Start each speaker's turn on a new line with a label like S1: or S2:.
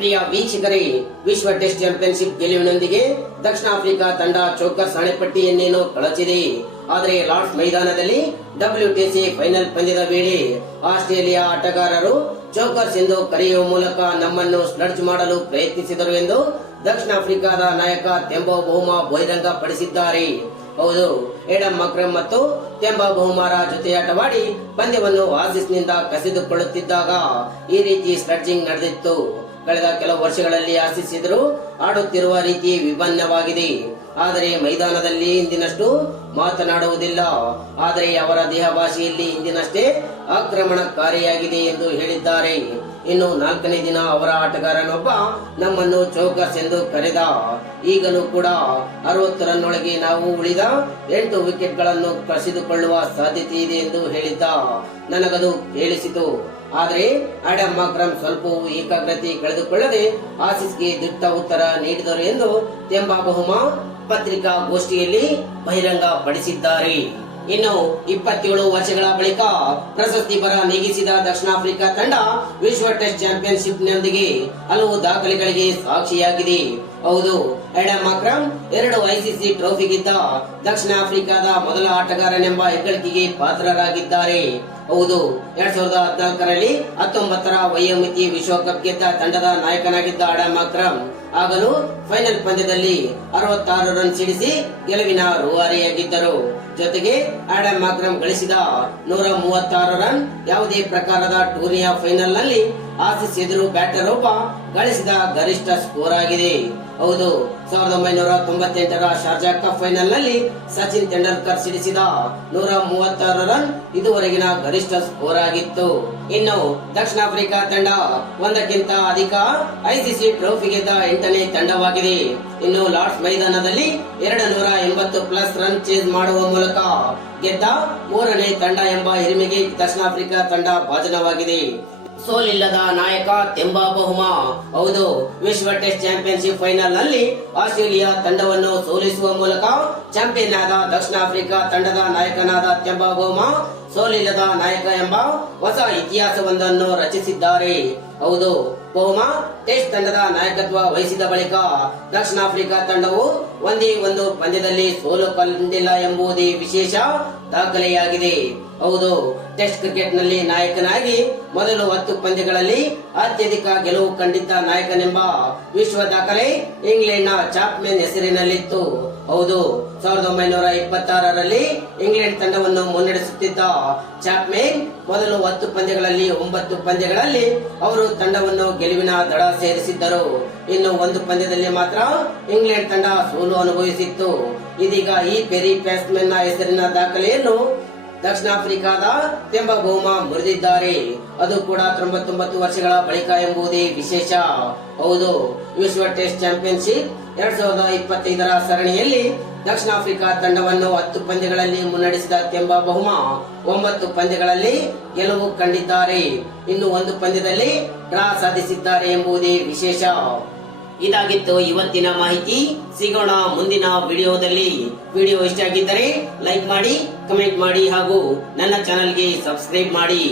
S1: ಪ್ರಿಯ ವೀಕ್ಷಕರೇ, ವಿಶ್ವ test championship ಗೆಲುವಿನೊಂದಿಗೆ ದಕ್ಷಿಣ Africa ತಂಡ ಚೌಕರ್ ಸಾಣೆಪಟ್ಟಿಯನ್ನೇನೋ ಕಳಚಿದೆ. ಆದರೆ ಲಾರ್ಡ್ಸ್ ಮೈದಾನದಲ್ಲಿ ಡಬ್ಲ್ಯೂಟಿಸಿ ಫೈನಲ್ ಪಂದ್ಯದ ವೇಳೆ ಆಸ್ಟ್ರೇಲಿಯಾ ಆಟಗಾರರು ಚೋಕರ್ಸ್ ಎಂದು ಕರೆಯುವ ಮೂಲಕ ನಮ್ಮನ್ನು ಸ್ಲಡ್ಜ್ ಮಾಡಲು ಪ್ರಯತ್ನಿಸಿದರು ಎಂದು ದಕ್ಷಿಣ ಆಫ್ರಿಕಾದ ನಾಯಕ ತೆಂಬೋ ಬಹುಮಾ ಬಹಿರಂಗಪಡಿಸಿದ್ದಾರೆ. ಹೌದು ಏಡಮ್ ಮಕ್ರಮ್ ಮತ್ತು ತೆಂಬ ಬಹುಮಾರ ಜೊತೆಯಾಟವಾಡಿ ಪಂದ್ಯವನ್ನು ಆಸೀಸ್ನಿಂದ ಕಸಿದುಕೊಳ್ಳುತ್ತಿದ್ದಾಗ ಈ ರೀತಿ ಸ್ಲಡ್ಜಿಂಗ್ ನಡೆದಿತ್ತು. ಕಳೆದ ಕೆಲವು ವರ್ಷಗಳಲ್ಲಿ ಆಸಿಸಿದರೂ ಆಡುತ್ತಿರುವ ರೀತಿ ವಿಭಿನ್ನವಾಗಿದೆ. ಆದರೆ ಮೈದಾನದಲ್ಲಿ ಇಂದಿನಷ್ಟು ಮಾತನಾಡುವುದಿಲ್ಲ. ಆದರೆ ಅವರ ದೇಹ ಭಾಷೆಯಲ್ಲಿ ಇಂದಿನಷ್ಟೇ ಆಕ್ರಮಣಕಾರಿಯಾಗಿದೆ ಎಂದು ಹೇಳಿದ್ದಾರೆ. ಇನ್ನು ನಾಲ್ಕನೇ ದಿನ ಅವರ ಆಟಗಾರನೊಬ್ಬ ನಮ್ಮನ್ನು ಚೌಕಸ್ ಎಂದು ಕರೆದ. ಈಗಲೂ ಕೂಡ ಅರವತ್ತು ರನ್ನೊಳಗೆ ನಾವು ಉಳಿದ ಎಂಟು ವಿಕೆಟ್ಗಳನ್ನು ಕಸಿದುಕೊಳ್ಳುವ ಸಾಧ್ಯತೆ ಇದೆ ಎಂದು ಹೇಳಿದ್ದ ನನಗದು ಕೇಳಿಸಿತು. ಆದರೆ ಆಡಮ್ ಮಾಕ್ರಮ್ ಸ್ವಲ್ಪವೂ ಏಕಾಗ್ರತೆ ಕಳೆದುಕೊಳ್ಳದೆ ಆಸೀಸ್ಗೆ ದಿಟ್ಟ ಉತ್ತರ ನೀಡಿದರು ಎಂದು ತೆಂಬಾ ಬಹುಮಾ ಪತ್ರಿಕಾ ಗೋಷ್ಠಿಯಲ್ಲಿ ಬಹಿರಂಗಪಡಿಸಿದ್ದಾರೆ. ಇನ್ನು ಇಪ್ಪತ್ತೇಳು ವರ್ಷಗಳ ಬಳಿಕ ಪ್ರಶಸ್ತಿ ಬರ ನೀಗಿಸಿದ ದಕ್ಷಿಣ ಆಫ್ರಿಕಾ ತಂಡ ವಿಶ್ವ ಟೆಸ್ಟ್ ಚಾಂಪಿಯನ್ಶಿಪ್ ನೊಂದಿಗೆ ಹಲವು ದಾಖಲೆಗಳಿಗೆ ಸಾಕ್ಷಿಯಾಗಿದೆ. ಹೌದು ಎಡಮ್ ಅಕ್ರಮ್ ಎರಡು ಐಸಿಸಿ ಟ್ರೋಫಿ ಗೆದ್ದ ದಕ್ಷಿಣ ಆಫ್ರಿಕಾದ ಮೊದಲ ಆಟಗಾರನೆಂಬ ಹೆಗ್ಗಳಿಕೆಗೆ ಪಾತ್ರರಾಗಿದ್ದಾರೆ. ಹೌದು, ಎರಡ್ ಸಾವಿರದ ಹದಿನಾಲ್ಕರಲ್ಲಿ ಹತ್ತೊಂಬತ್ತರ ವಯೋಮಿತಿ ವಿಶ್ವಕಪ್ ಗೆದ್ದ ತಂಡದ ನಾಯಕನಾಗಿದ್ದ ಅಡಮ್ ಅಕ್ರಮ್ ಆಗಲೂ ಫೈನಲ್ ಪಂದ್ಯದಲ್ಲಿ ಅರವತ್ತಾರು ರನ್ ಸಿಡಿಸಿ ಗೆಲುವಿನ ರೂವಾರಿಯಾಗಿದ್ದರು. ಜೊತೆಗೆ ಆಡಮ್ ಗಳಿಸಿದ ನೂರ ಮೂವತ್ತಾರು ರನ್ ಯಾವುದೇ ಪ್ರಕಾರದ ಟೂರ್ನಿಯ ಫೈನಲ್ನಲ್ಲಿ ಆಸಿಸ್ ಎದುರು ಬ್ಯಾಟರ್ ಒಬ್ಬ ಗಳಿಸಿದ ಗರಿಷ್ಠ ಸ್ಕೋರ್ ಆಗಿದೆ. ಹೌದು, ಸಾವಿರದ ಒಂಬೈನೂರ ತೊಂಬತ್ತೆಂಟರ ಶಾರ್ಜಾ ಕಪ್ ಫೈನಲ್ನಲ್ಲಿ ಸಚಿನ್ ತೆಂಡೂಲ್ಕರ್ ಸಿಡಿಸಿದ ನೂರ ಮೂವತ್ತಾರು ರನ್ ಇದುವರೆಗಿನ ಗರಿಷ್ಠ ಸ್ಕೋರ್ ಆಗಿತ್ತು. ಇನ್ನು ದಕ್ಷಿಣ ಆಫ್ರಿಕಾ ತಂಡ ಒಂದಕ್ಕಿಂತ ಅಧಿಕ ಐಸಿಸಿ ಟ್ರೋಫಿ ಗೆದ್ದ ಎಂಟನೇ ತಂಡವಾಗಿದೆ. ಇನ್ನು ಲಾರ್ಡ್ಸ್ ಮೈದಾನದಲ್ಲಿ ಎರಡು ನೂರ ಎಂಬತ್ತು ಪ್ಲಸ್ ರನ್ ಚೇಸ್ ಮಾಡುವ ಮೂಲಕ ಗೆದ್ದ ಮೂರನೇ ತಂಡ ಎಂಬ ಹಿರಿಮೆಗೆ ದಕ್ಷಿಣ ಆಫ್ರಿಕಾ ತಂಡ ಭಾಜನವಾಗಿದೆ. ಸೋಲಿಲ್ಲದ ನಾಯಕ ತೆಂಬಾ ಬಹುಮಾ ಹೌದು, ವಿಶ್ವ ಟೆಸ್ಟ್ ಚಾಂಪಿಯನ್ಶಿಪ್ ಫೈನಲ್ನಲ್ಲಿ ಆಸ್ಟ್ರೇಲಿಯಾ ತಂಡವನ್ನು ಸೋಲಿಸುವ ಮೂಲಕ ಚಾಂಪಿಯನ್ ಆದ ದಕ್ಷಿಣ ಆಫ್ರಿಕಾ ತಂಡದ ನಾಯಕನಾದ ತೆಂಬಾ ಬಹುಮಾ ಸೋಲಿಲ್ಲದ ನಾಯಕ ಎಂಬ ಹೊಸ ಇತಿಹಾಸವೊಂದನ್ನು ರಚಿಸಿದ್ದಾರೆ. ಹೌದು, ಬಹುಮಾ ಟೆಸ್ಟ್ ತಂಡದ ನಾಯಕತ್ವ ವಹಿಸಿದ ಬಳಿಕ ದಕ್ಷಿಣ ಆಫ್ರಿಕಾ ತಂಡವು ಒಂದೇ ಒಂದು ಪಂದ್ಯದಲ್ಲಿ ಸೋಲು ಕಂಡಿಲ್ಲ ಎಂಬುದೇ ವಿಶೇಷ ದಾಖಲೆಯಾಗಿದೆ. ಹೌದು, ಟೆಸ್ಟ್ ಕ್ರಿಕೆಟ್ನಲ್ಲಿ ನಾಯಕನಾಗಿ ಮೊದಲು ಹತ್ತು ಪಂದ್ಯಗಳಲ್ಲಿ ಅತ್ಯಧಿಕ ಗೆಲುವು ಕಂಡಿದ್ದ ನಾಯಕನೆಂಬ ವಿಶ್ವ ದಾಖಲೆ ಇಂಗ್ಲೆಂಡ್ನ ಚಾಪ್ಮೆನ್ ಹೆಸರಿನಲ್ಲಿತ್ತು. ಹೌದು, ಸಾವಿರದ ಒಂಬೈನೂರ ಇಪ್ಪತ್ತಾರರಲ್ಲಿ ಇಂಗ್ಲೆಂಡ್ ತಂಡವನ್ನು ಮುನ್ನಡೆಸುತ್ತಿದ್ದ ಚಾಪ್ಮೆನ್ ಮೊದಲು ಹತ್ತು ಪಂದ್ಯಗಳಲ್ಲಿ ಒಂಬತ್ತು ಪಂದ್ಯಗಳಲ್ಲಿ ಅವರು ತಂಡವನ್ನು ಗೆಲುವಿನ ದಡ ಸೇರಿಸಿದ್ದರು. ಇನ್ನು ಒಂದು ಪಂದ್ಯದಲ್ಲಿ ಮಾತ್ರ ಇಂಗ್ಲೆಂಡ್ ತಂಡ ಸೋಲು ಅನುಭವಿಸಿತ್ತು. ಇದೀಗ ಈ ಪೆರಿ ಬ್ಯಾಟ್ಸ್ಮನ್ ಹೆಸರಿನ ದಾಖಲೆಯನ್ನು ದಕ್ಷಿಣ ಆಫ್ರಿಕಾದ ತೆಂಬ ಬಹುಮ ಮುರಿದಿದ್ದಾರೆ. ಅದು ಕೂಡ ತೊಂಬತ್ತೊಂಬತ್ತು ವರ್ಷಗಳ ಬಳಿಕ ಎಂಬುದೇ ವಿಶೇಷ. ಹೌದು, ವಿಶ್ವ ಟೆಸ್ಟ್ ಚಾಂಪಿಯನ್ಶಿಪ್ ಎರಡ್ ಸಾವಿರದ ಇಪ್ಪತ್ತೈದರ ಸರಣಿಯಲ್ಲಿ ದಕ್ಷಿಣ ಆಫ್ರಿಕಾ ತಂಡವನ್ನು ಹತ್ತು ಪಂದ್ಯಗಳಲ್ಲಿ ಮುನ್ನಡೆಸಿದ ತೆಂಬ ಬಹುಮ ಒಂಬತ್ತು ಪಂದ್ಯಗಳಲ್ಲಿ ಗೆಲುವು ಕಂಡಿದ್ದಾರೆ. ಇನ್ನು ಒಂದು ಪಂದ್ಯದಲ್ಲಿ ಡ್ರಾ ಸಾಧಿಸಿದ್ದಾರೆ ಎಂಬುದೇ ವಿಶೇಷ. ಇದಾಗಿತ್ತು ಇವತ್ತಿನ ಮಾಹಿತಿ. ಸಿಗೋಣ ಮುಂದಿನ ವಿಡಿಯೋದಲ್ಲಿ. ವಿಡಿಯೋ ಇಷ್ಟ ಆಗಿದ್ದರೆ ಲೈಕ್ ಮಾಡಿ, ಕಮೆಂಟ್ ಮಾಡಿ ಹಾಗೂ ನನ್ನ ಚಾನೆಲ್ಗೆ ಸಬ್ಸ್ಕ್ರೈಬ್ ಮಾಡಿ.